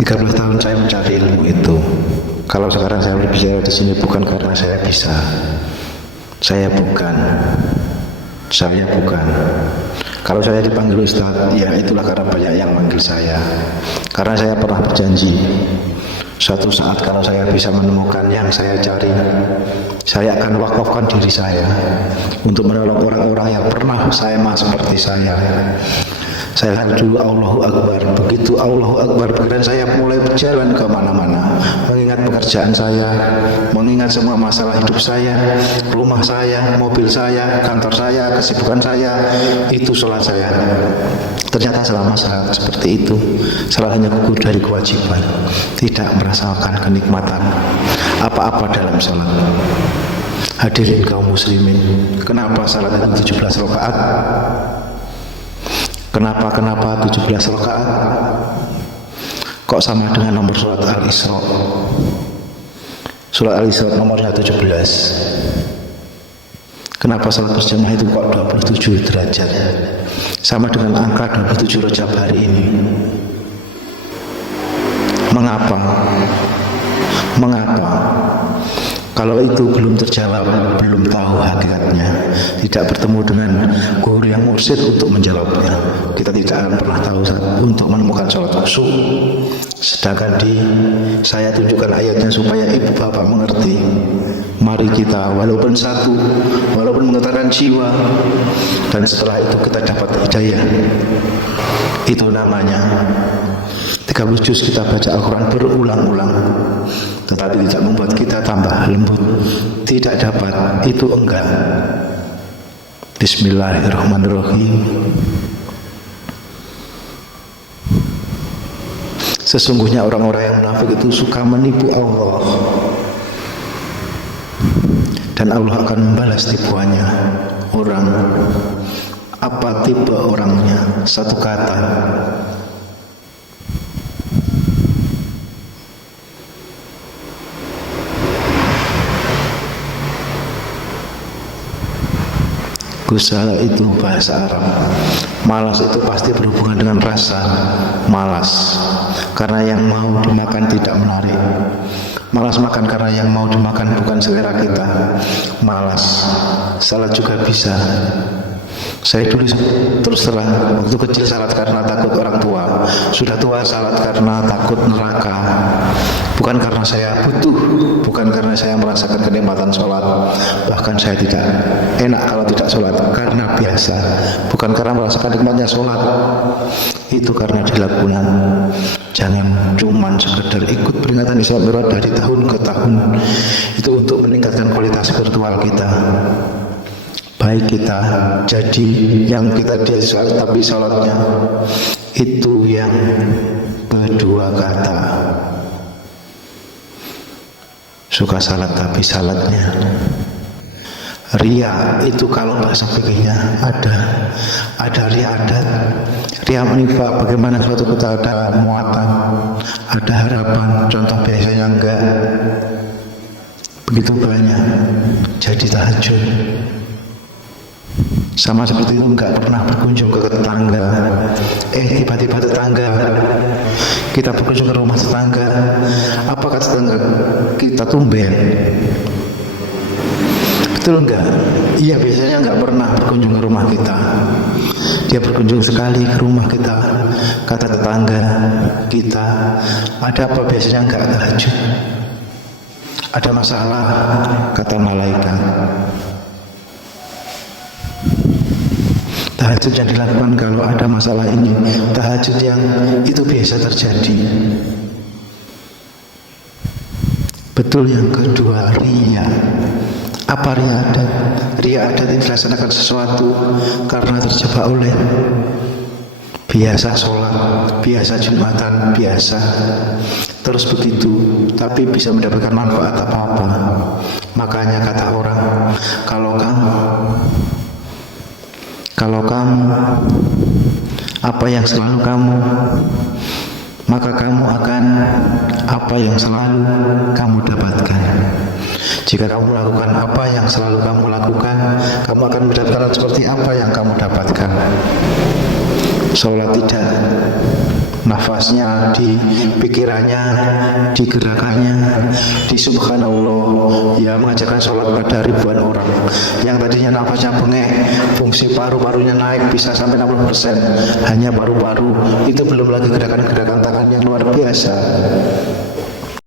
13 tahun saya mencari ilmu itu. Kalau sekarang saya berbicara di sini bukan karena saya bisa. Saya bukan. Kalau saya dipanggil Ustaz, ya itulah karena banyak yang manggil saya. Karena saya pernah berjanji, suatu saat kalau saya bisa menemukan yang saya cari, saya akan wakafkan diri saya untuk menolong orang-orang yang pernah sama seperti saya. Saya dulu Allahu Akbar. Begitu Allahu Akbar, pikiran saya mulai berjalan ke mana-mana, mengingat pekerjaan saya, mengingat semua masalah hidup saya, rumah saya, mobil saya, kantor saya, kesibukan saya. Itu sholat saya. Ternyata selama salat seperti itu, salah hanya gugur dari kewajiban, tidak merasakan kenikmatan apa-apa dalam salat. Hadirin kaum muslimin, kenapa salat itu 17 rakaat? Kenapa 17 rakaat? Kok sama dengan nomor surat Al-Isra? Surat Al-Isra nomornya 17. Kenapa salat berjamaah itu kok 27 derajat? Sama dengan angka 27 Rajab hari ini. Mengapa? Kalau itu belum terjawab, belum tahu hakikatnya, tidak bertemu dengan guru yang mursyid untuk menjawabnya, kita tidak akan pernah tahu untuk menemukan sholat khusyuk. Sedangkan saya tunjukkan ayatnya supaya ibu bapak mengerti. Mari kita walaupun satu, walaupun menggetarkan jiwa, dan setelah itu kita dapat hidayah. Itu namanya 30 juz kita baca Al-Quran berulang-ulang, tetapi tidak membuat kita tambah lembut. Tidak dapat, itu enggak. Bismillahirrahmanirrahim. Sesungguhnya orang-orang yang munafik itu suka menipu Allah, dan Allah akan membalas tipuannya. Orang, apa tipe orangnya? Satu kata, gusala itu bahasa Arab. Malas itu pasti berhubungan dengan rasa malas, karena yang mau dimakan tidak menarik. Malas makan karena yang mau dimakan bukan selera kita. Malas. Salat juga bisa. Saya dulu terus terang, waktu kecil salat karena takut orang tua, sudah tua salat karena takut neraka. Bukan karena saya butuh, bukan karena saya merasakan kenikmatan sholat, bahkan saya tidak enak kalau tidak sholat, karena biasa. Bukan karena merasakan nikmatnya sholat, itu karena dilakukan. Jangan cuman sekedar ikut peringatan Isra Mi'raj dari tahun ke tahun. Itu untuk meningkatkan kualitas spiritual kita. Baik kita jadi yang kita dia sholat, tapi sholatnya itu yang kedua kata. Suka salat tapi salatnya ria. Itu kalau bahasa fikihnya ada ria adat, ria menifak. Bagaimana suatu kita ada muatan, ada harapan, contoh biasanya enggak begitu banyak. Jadi tahajud sama seperti itu, enggak pernah berkunjung ke tetangga. Tiba-tiba tetangga, kita berkunjung ke rumah tetangga. Apakah tetangga kita tumben? Betul enggak? Iya, biasanya enggak pernah berkunjung ke rumah kita. Dia berkunjung sekali ke rumah kita. Kata tetangga kita, ada apa? Biasanya enggak tahajud. Ada masalah, kata malaikat. Tahajud yang dilakukan kalau ada masalah ini, tahajud yang itu biasa terjadi. Betul. Yang kedua, ria. Apa ria adat? Ria adat itu dilaksanakan sesuatu karena terjebak oleh biasa sholat, biasa jumatan, biasa terus begitu, tapi bisa mendapatkan manfaat apa-apa. Makanya kata orang, kalau kamu apa yang selalu kamu, maka kamu akan apa yang selalu kamu dapatkan. Jika kamu melakukan apa yang selalu kamu lakukan, kamu akan mendapatkan seperti apa yang kamu dapatkan. Sholat tidak nafasnya, di pikirannya, di gerakannya, di subhanallah. Ya, mengajarkan sholat pada ribuan orang yang tadinya nafasnya bengek, fungsi paru-parunya naik bisa sampai 60%, hanya paru-paru. Itu belum lagi gerakan-gerakan tangan yang luar biasa.